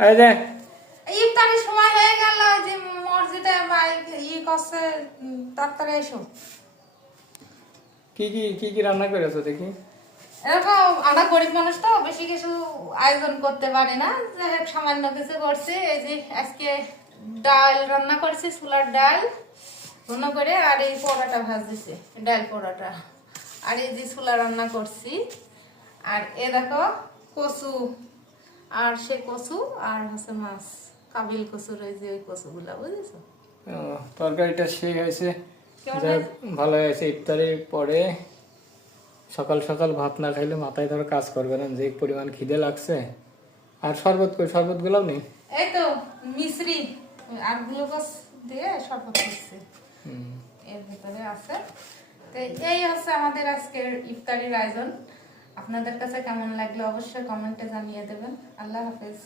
এই যে ইফতারের সময় হয়ে গেল, যে মসজিদে করছে, তাড়াতাড়ি এসো। কি রান্না করেছো দেখি? এরকম আমরা গরিব মানুষ তো বেশি কিছু আয়োজন করতে পারি না, যাই হোক সামান্য কিছু করছি। এই যে আজকে ডাল রান্না করেছি, ছোলার ডাল রান্না করে, আর এই পোড়াটা ভাজতেছি, ডাল পোড়াটা, আর এই যে ছোলা রান্না করছি, আর এ দেখো কচু, আর সে কচু, আর হচ্ছে মাছ, কাবিল কচুর ওই যে ওই কচুগুলা, বুঝেছো? তরকারিটা সেই হয়েছে, কেমন যাই হোক, হয়েছে? ভালো হয়েছে। ইফতারের পরে সকাল সকাল ভাত না খাইলে মাথায় ধরো কাজ করবে না, যে পরিমাণ খিদে লাগছে। আর শরবত গুলাও নেই। এই তো মিশ্রি আর গ্লুকোজ দিয়ে শরবত করছি, এর ভিতরে আছে। তো এই হচ্ছে আমাদের আজকের ইফতারির আয়োজন। আপনাদের কাছে কেমন লাগলো অবশ্যই কমেন্টে জানিয়ে দেবেন। আল্লাহ হাফেজ।